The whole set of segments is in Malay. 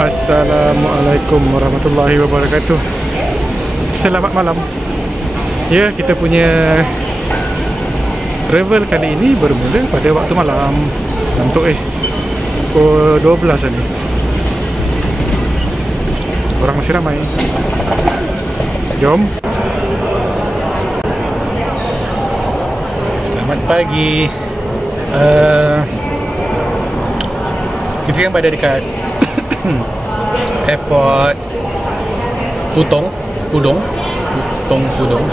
Assalamualaikum warahmatullahi wabarakatuh. Selamat malam. Ya, kita punya travel kali ini bermula pada waktu malam. Untuk pukul 12 ni. Orang masih ramai. Jom. Selamat pagi. Kita sekarang berada dekat airport Pudong,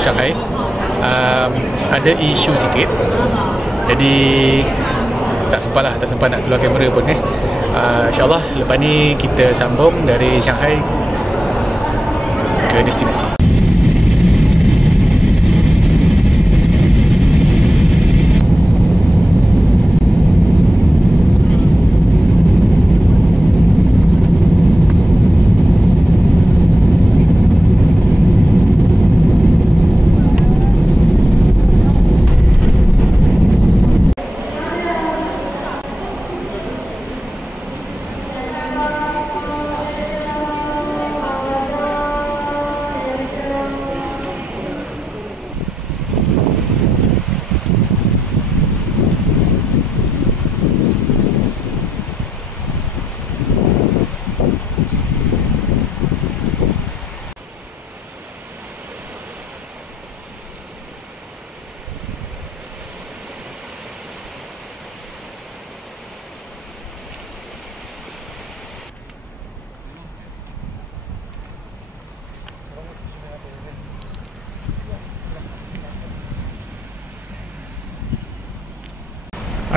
Shanghai. Ada isu sikit, jadi tak sempat nak keluar kamera pun InsyaAllah lepas ni kita sambung dari Shanghai ke destinasi.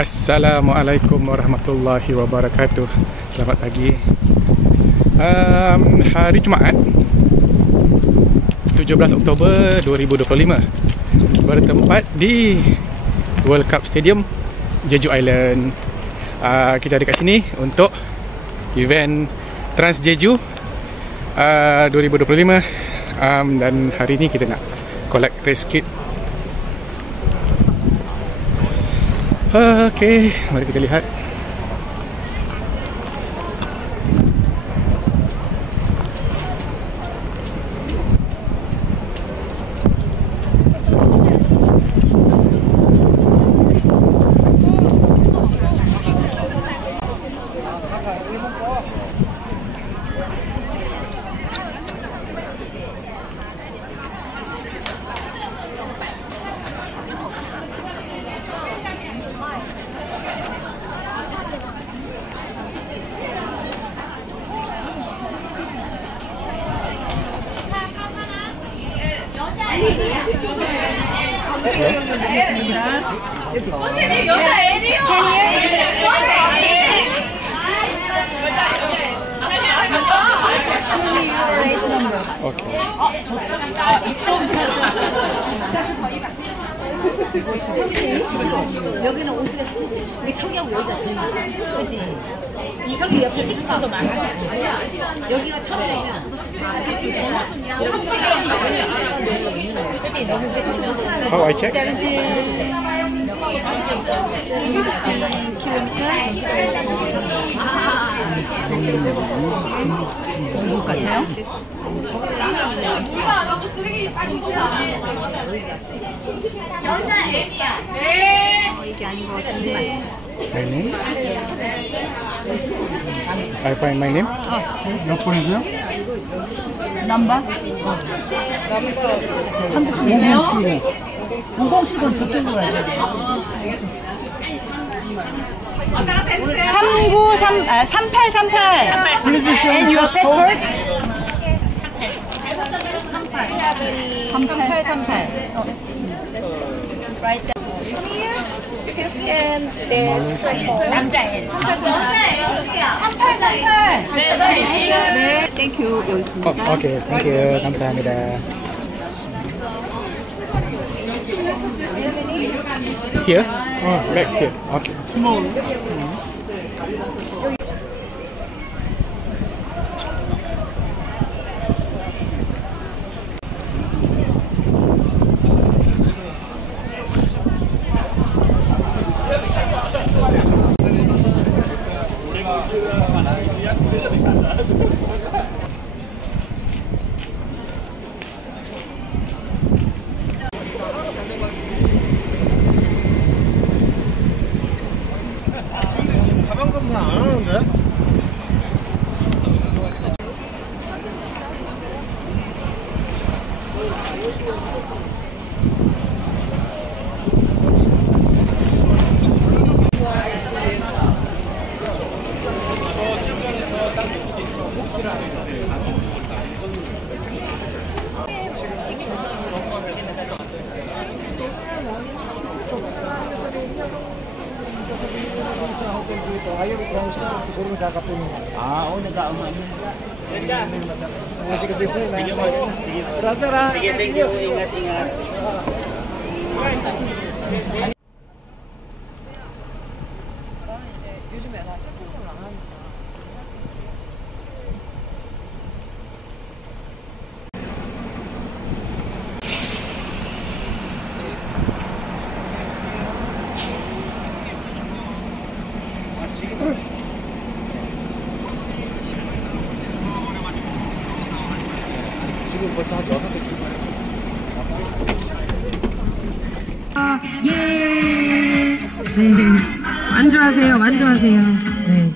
Assalamualaikum warahmatullahi wabarakatuh. Selamat pagi. Hari Jumaat 17 Oktober 2025, bertempat di World Cup Stadium Jeju Island. Kita ada kat sini untuk event Trans Jeju 2025, dan hari ni kita nak collect race kit. Okey, mari kita lihat. 선생님 여자 애니요. 여기는 570. 우리 청이하고 여기가 틀리지. 그치? 이 청이 옆에 10%도 많아. 여기가 청이야. How I check? 중국 같아요? 누가 너무 쓰레기 빨리 쏟아. 여자 애니야. 네. 이게 아닌 것 같은데. My name? I find my name? 몇 번이고요? 넘버? 한국 분이세요? 5070 저쪽으로 가야 돼. 3838. And your passport? 3838. Right there. You can scan this. 남자예요. 여자예요. 3838. 네, thank you. 여기 있습니다. Okay, thank you. 감사합니다. Here? Oh, back here. Okay. Small. 가방 검사 안 하는데? 지금 벌써 한 6대 출발했어. 예. 네. 완주하세요, 완주하세요. 네.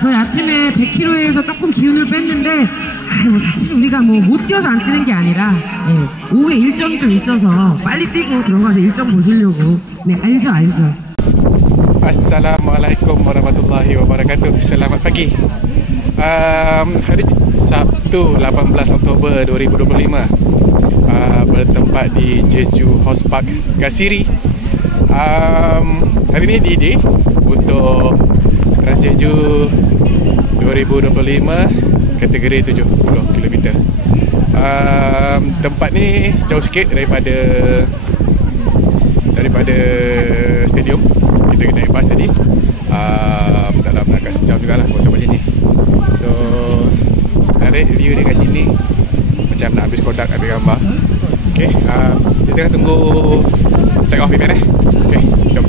저희 아침에 100km에서 조금 기운을 뺐는데, 사실 우리가 못 뛰어서 안 뛰는 게 아니라, 네. 오후에 일정이 좀 있어서 빨리 뛰고 들어가서 일정 보시려고. 네, 알죠, 알죠. Assalamualaikum warahmatullahi wabarakatuh. Selamat pagi. Hari Sabtu 18 Oktober 2025, bertempat di Jeju Horse Park Gasiri. Hari ini D-Day untuk Trans Jeju 2025 kategori 70 km. Tempat ni jauh sikit daripada stadium. Kita naik bas tadi, dalam agak sejam juga lah buat sampai sini. So tarik view dekat sini macam nak habis kodak, ambil gambar. Okay, kita tengah tunggu take off event Okay, jom.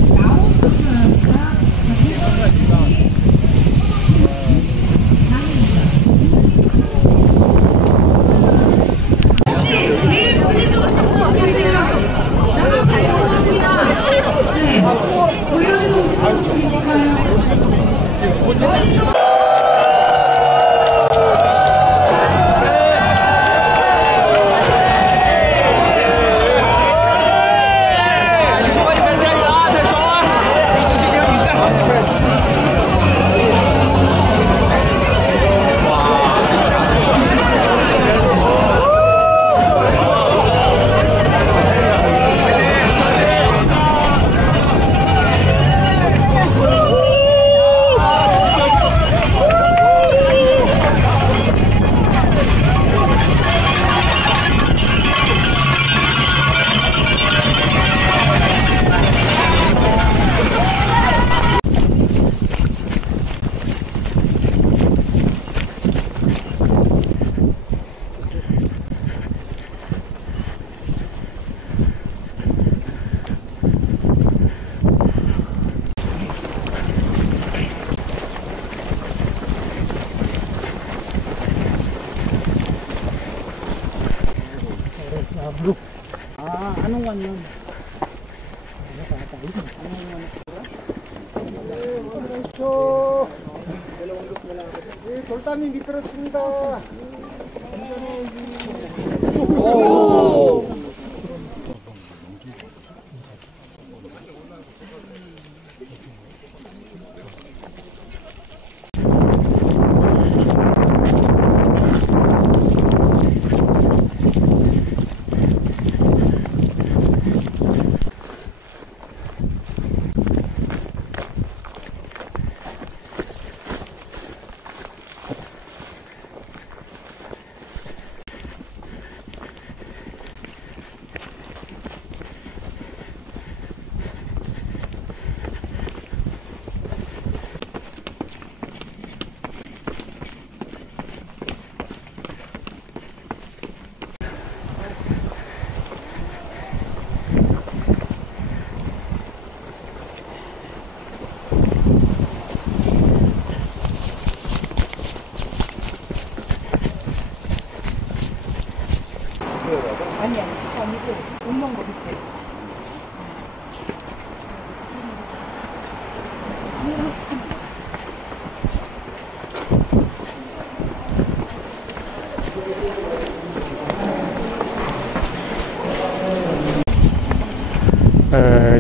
돌담이 미끄럽습니다. 아니야, 그게 아니고 운동 거 밑에.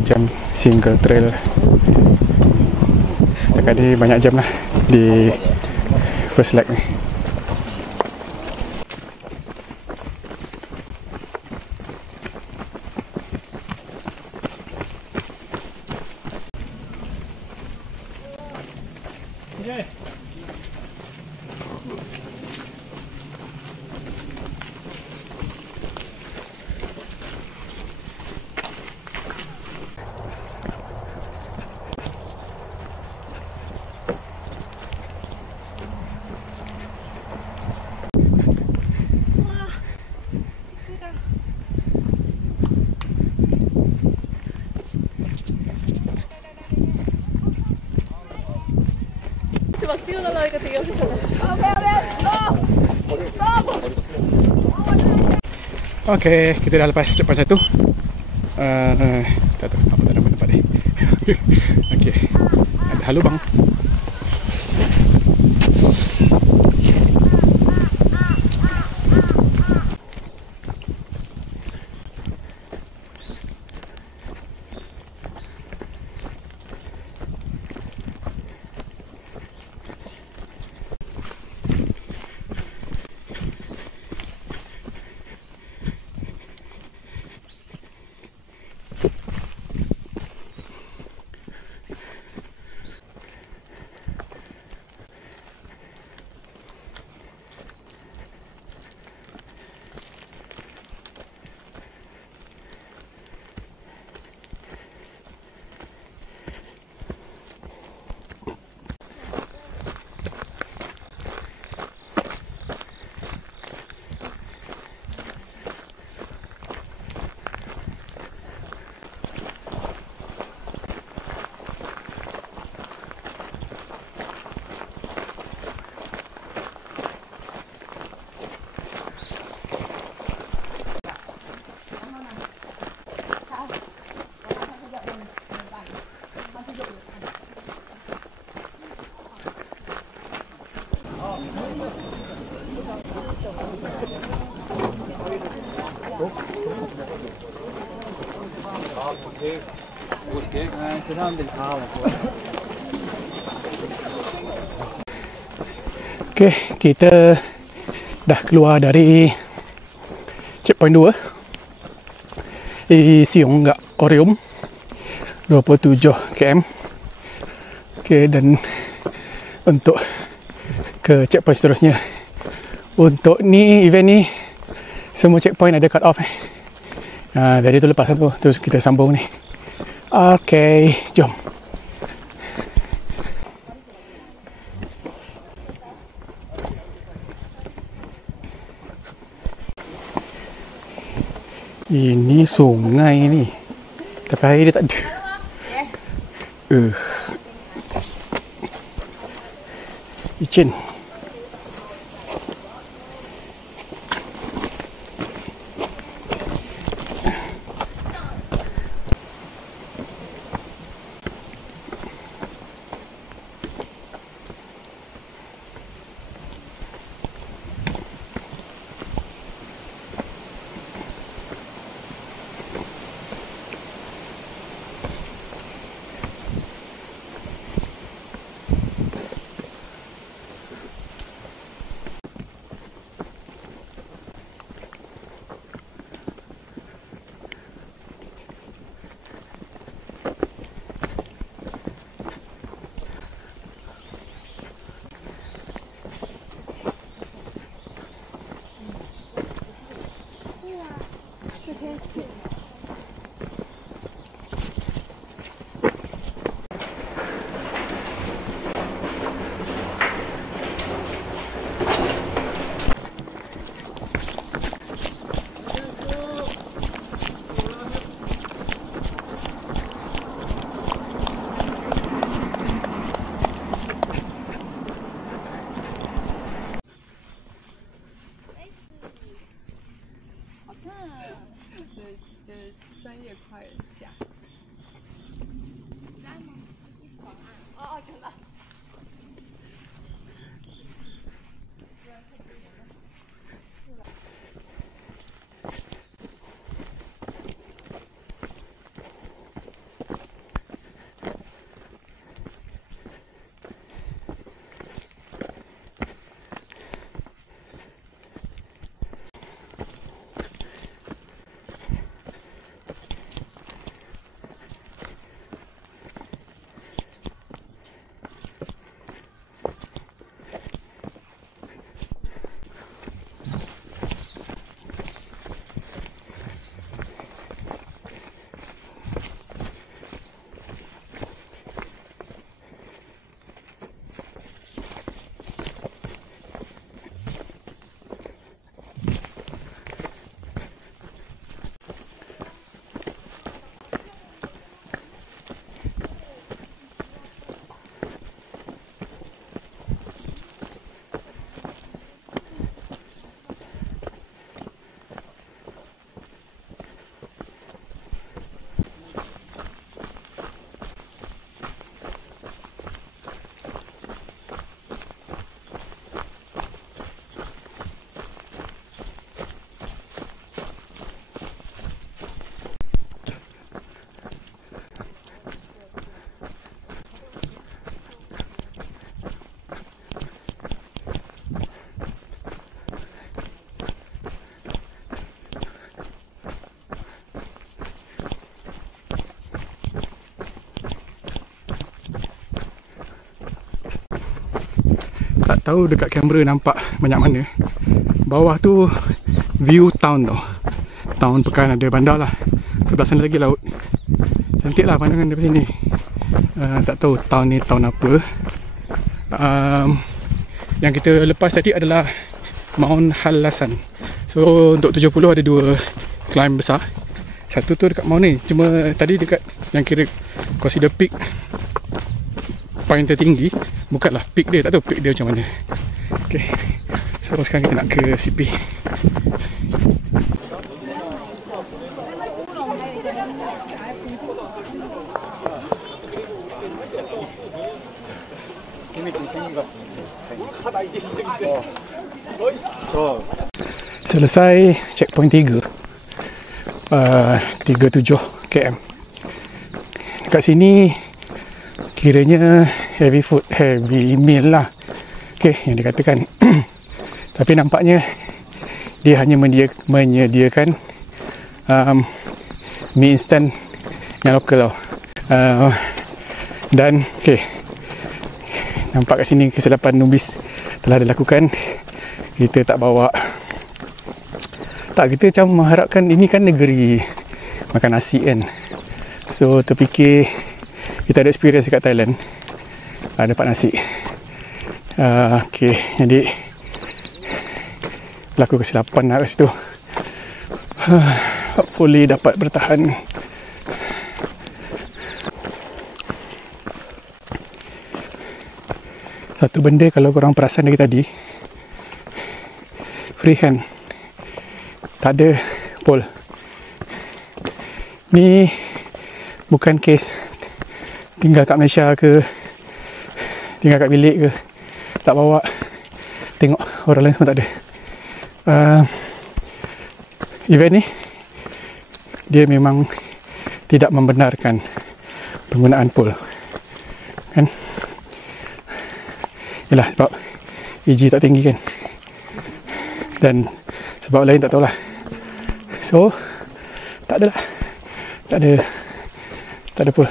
Jam single trail setakat ni banyak jam lah di first leg ni. 막 찍어달라니까 되게 어색하다. Okay, kita dah lepas checkpoint 1. Tak tahu apa nama tempat ni. Okay, ada halu bang. 그 사람들이 다 먹고. Okay, kita dah keluar dari checkpoint 2 di Siung Gak Orium 27 km. Okay, dan untuk ke checkpoint seterusnya, untuk ni event ni semua checkpoint ada cut off jadi tu lepas tu terus kita sambung ni. Okay, jom. Ini sungai ni, tapi air dia tak ada. Licin. tahu dekat kamera nampak banyak mana. Bawah tu view town tau. Town Pekan, ada bandar lah. Sebelah sana lagi laut. Cantik lah pandangan dari sini. Tak tahu town ni town apa. Yang kita lepas tadi adalah Mount Hallasan. So untuk 70 ada 2 climb besar. Satu tu dekat Mount ni. Cuma tadi dekat yang kira consider peak, point tertinggi. Bukanlah peak dia, tak tahu peak dia macam mana. Okay, so sekarang kita nak ke CP. Selesai checkpoint 3 37 km. Dekat sini kiranya heavy food, heavy meal lah, okay, yang dikatakan. Tapi nampaknya dia hanya menyediakan mie instant yang lokal tau. Dan okay, nampak kat sini kesilapan Nubis telah dilakukan. Kita tak bawa, tak, kita macam mengharapkan ini kan negeri makan nasi kan. So terfikir kita ada experience dekat Thailand, dapat nasi. Okay, jadi berlaku kesilapan lah kat situ. Hopefully dapat bertahan. Satu benda kalau korang perasan dari tadi, free hand, tak ada pole. Ni bukan kes tinggal kat Malaysia ke, tinggal kat bilik ke, tak bawa, tengok orang lain semua tak ada. Event ni dia memang tidak membenarkan penggunaan pole kan. Yalah, sebab EG tak tinggi kan, dan sebab lain tak tahulah. So tak ada lah, tak ada pole.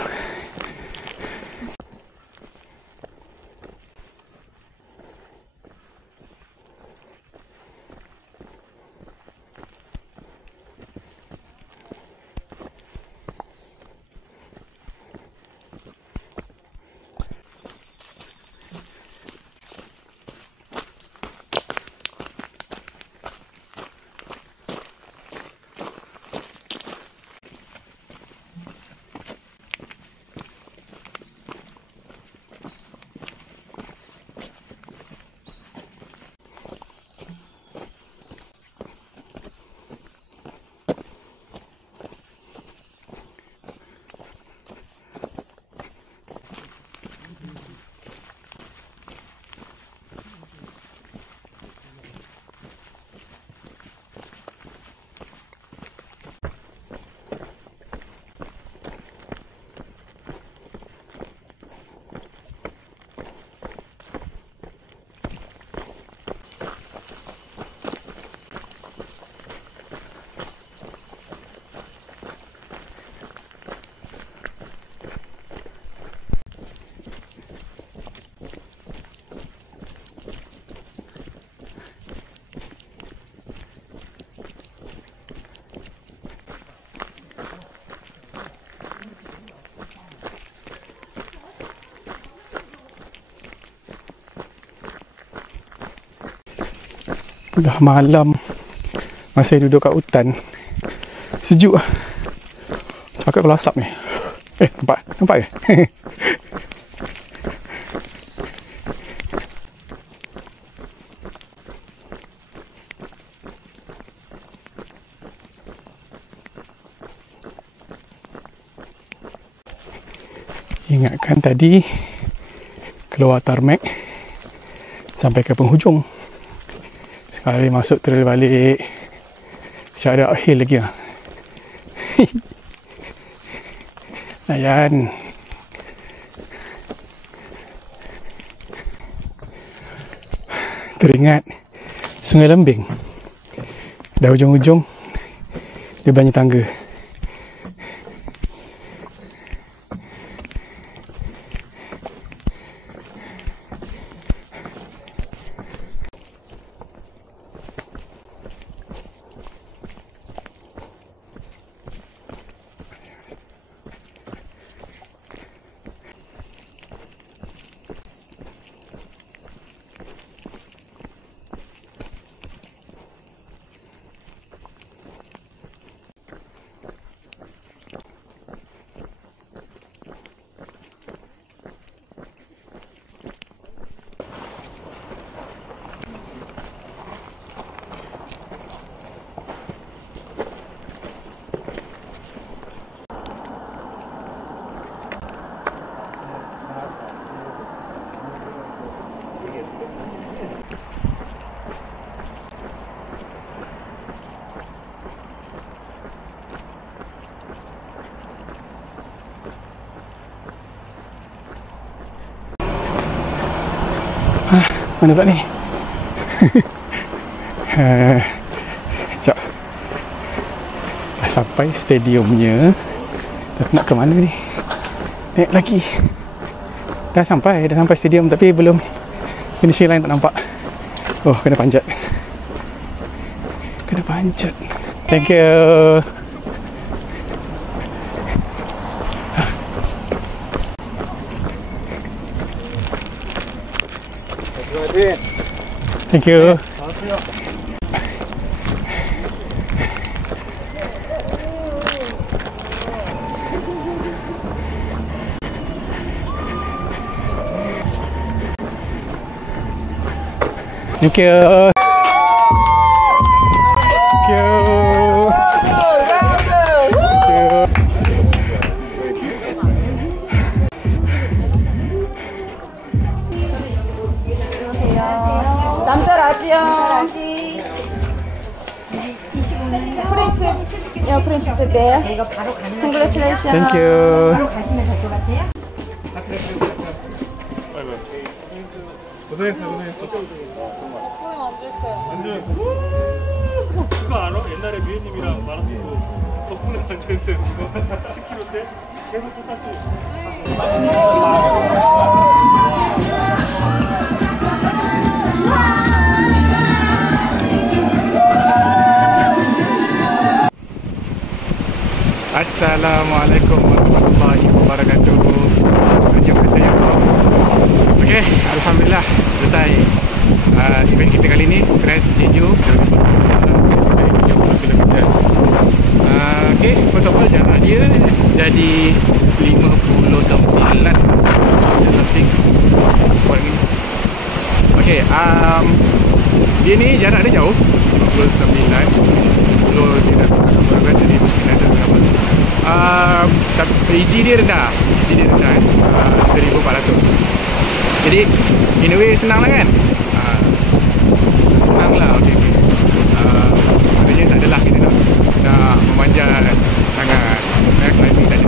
Dah malam, masih duduk kat hutan, sejuk lah. Pakai kalau asap ni. Nampak ke? Ingatkan tadi keluar tarmac sampai ke penghujung. Sekali masuk trail balik, siap ada uphill lagi lah. Layan. Teringat Sungai Lembing. Dah hujung-hujung dia banyak tangga. Mana pula ni? Sekejap. Dah sampai stadiumnya. Dah nak ke mana ni? Naik lagi. Dah sampai stadium tapi belum finishing line, tak nampak. Oh, kena panjat. Thank you. Thank you. Thank you. 남자 라지요. 프린트. 야, 프린트 때. 이거 바로 가능한 Congratulations. Thank you. 바로 가시면 될 것 같아요. 그거 알아? 옛날에 미애님이랑 마라톤도 덕분에 앉아있어요. 10km 때 계속 똑같이. Assalamualaikum warahmatullahi wabarakatuh. Annyeonghaseyo. Okey, alhamdulillah selesai event kita kali ni, Crest Jeju 30 km. Okey, first of all jarak dia jadi 59 something buat ni. Okey, dia ni jarak dia jauh 59 kalau tidak berapa tadi berapa. Tapi EG dia rendah. 1400. Jadi in a way senang lah kan? Senang lah. Okay. Maknanya tak adalah kita nak memanjat sangat. Climbing tak ada.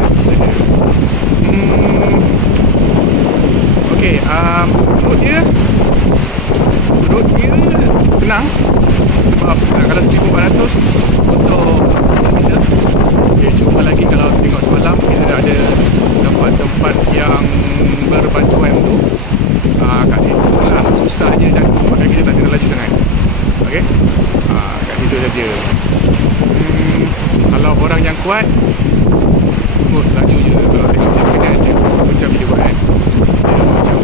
Okay, road dia senang. Sebab kalau 1400 untuk kita, okay, cuma lagi kalau tengok semalam kita ada tempat-tempat yang berbantuan tu kat situ lah susahnya dan maknanya kita tak kena laju sangat. Okay, kat situ saja. Kalau orang yang kuat laju je. Kalau tengok macam kena je macam video buat kan,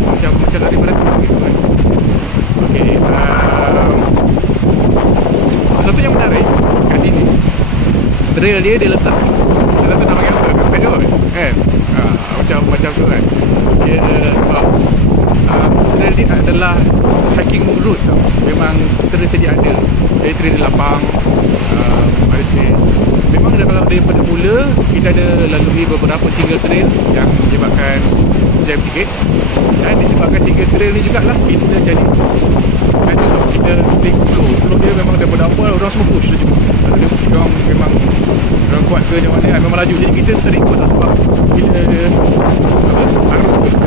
macam lari beratur gitu kan. Okay, satu yang menarik kat sini, trail dia letak macam tu, nak panggil apa, carpet tu kan, macam tu kan. Dia sebab trail dia adalah hiking route tau. Memang tersedia ada. Jadi trail dia lapang, ada trail. Memang daripada mula kita ada lalui beberapa single trail yang menyebabkan jam sikit, dan disebabkan single trail ni jugalah kita jadi laju tau. Kita take flow dia memang daripada awal orang semua push laju. Dia orang memang orang kuat ke macam mana, memang laju. Jadi kita terikut tau, sebab kita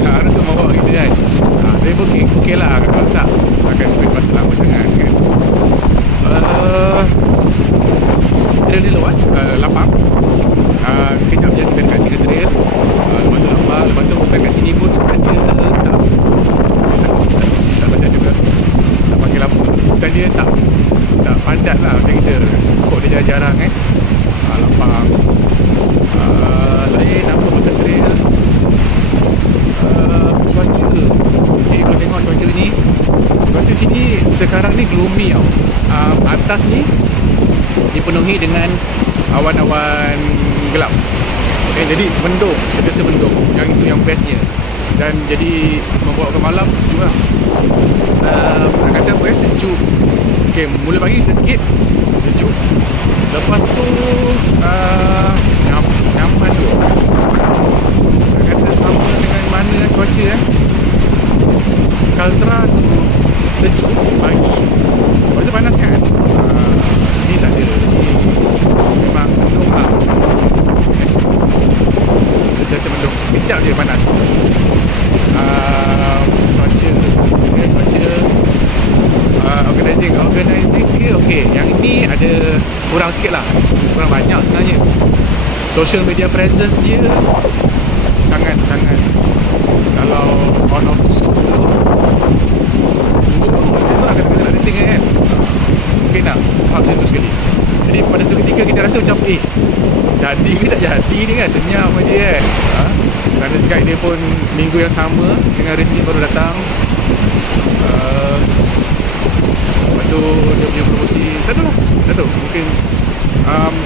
harus tu bawa kita kan. Tapi okey lah, kalau tak akan spend masa lama sangat kan. Trail dia luas, lapang. Sekejap je kita dekat single trail, lepas tu lapang, lepas tu bukan kat sini pun dia tak macam juga, tak pakai lampu. Bukan dia tak padat lah macam kita. Pokok dia jarang kan. Lapang. Lain apa pasal trail, cuaca. Okay, kalau tengok cuaca ni, cuaca sini sekarang ni gloomy tau. Atas ni dipenuhi dengan awan-awan gelap. Okay, jadi mendung, sentiasa mendung. Yang itu yang bestnya. Dan jadi membawa ke malam sejuk lah. Nak kata apa sejuk. Okay, mula pagi sikit sejuk. Lepas tu nyaman tu. Nak kata sama dengan mana cuaca Kaltra tu sejuk pagi. Lepas tu panas kan. Ni tak ada. Ni memang mendung lah. Sentiasa mendung. Kejap je panas. Cuaca Organizing dia okey. Yang ini ada kurang sikit lah, kurang banyak sebenarnya. Social media presence dia sangat kalau on off itu lah kata-kata nak dating kan. Mungkin nak faham macam tu sekali. Jadi pada tu ketika kita rasa macam jadi ke tak jadi ni kan, senyap je kan. Kerana Skype dia pun minggu yang sama dengan race ni baru datang. Lepas tu dia punya promosi tak tahu mungkin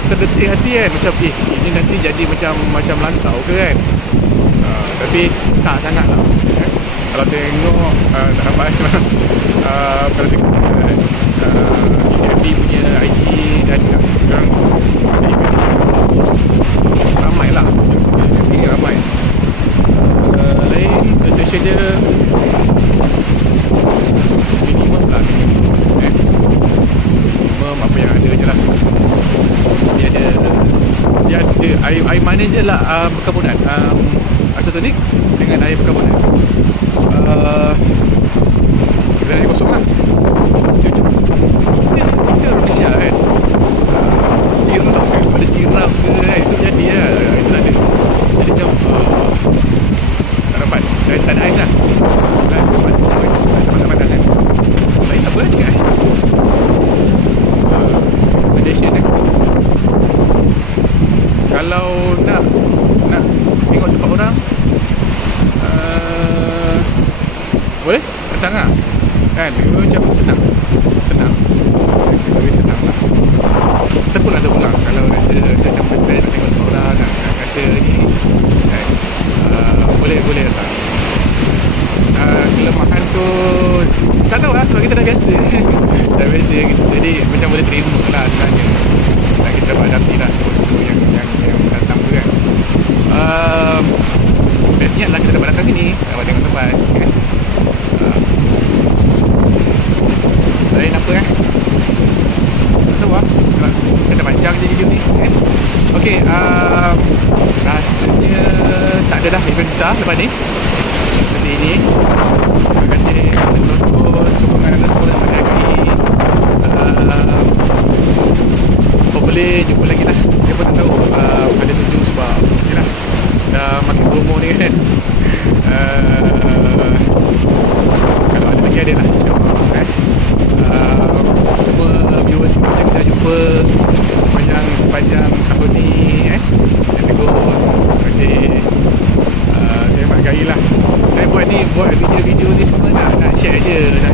terdetik hati kan, macam ini nanti jadi macam lantau ke kan. Tapi tak sangat lah kalau tengok tak nampak macam kalau tengok DJB punya IG dan sekarang ramai lah, ini ramai. Lain station dia minimum lah, minimum apa yang ada je lah. Dia ada air manis je lah, perkebunan isotonik dengan air perkebunan. Dan air kosong lah. Kita Malaysia kan, sirap kan, ada sirap ke kan, itu jadi lah, itu tak ada. Jadi macam tak dapat, tak ada ais lah. Tak dapat kan. Lain apa lah cakap recommendation kan. Kalau nak tengok tempat orang, boleh datang lah kan. Macam senang lebih senang lah. Terpulang kalau rasa macam first time nak tengok tempat orang, nak kata ni kan, boleh datang. Kelemahan tu tak tahu lah, sebab kita dah biasa dah biasa gitu. Jadi macam boleh terima lah sebenarnya, dan kita dapat hadapi lah semua yang datang tu kan. Niat lah kita dapat datang sini, dapat tengok tempat kan. Lain apa kan, tak tahu lah, kena panjang je video ni kan. Ok, rasanya tak ada dah event besar lepas ni seperti ini. Terima kasih kerana menonton, sokongan anda semua pada hari ni. Boleh jumpa lagi lah, dia pun tak tahu ada tuju sebab yelah dah makin promo ni kan. Kalau ada lagi ada lah, insyaAllah semua viewers macam kita jumpa sepanjang tahun ni yang tegur. Terima kasih. Saya hargai lah, saya buat video ni semua nak share je, nak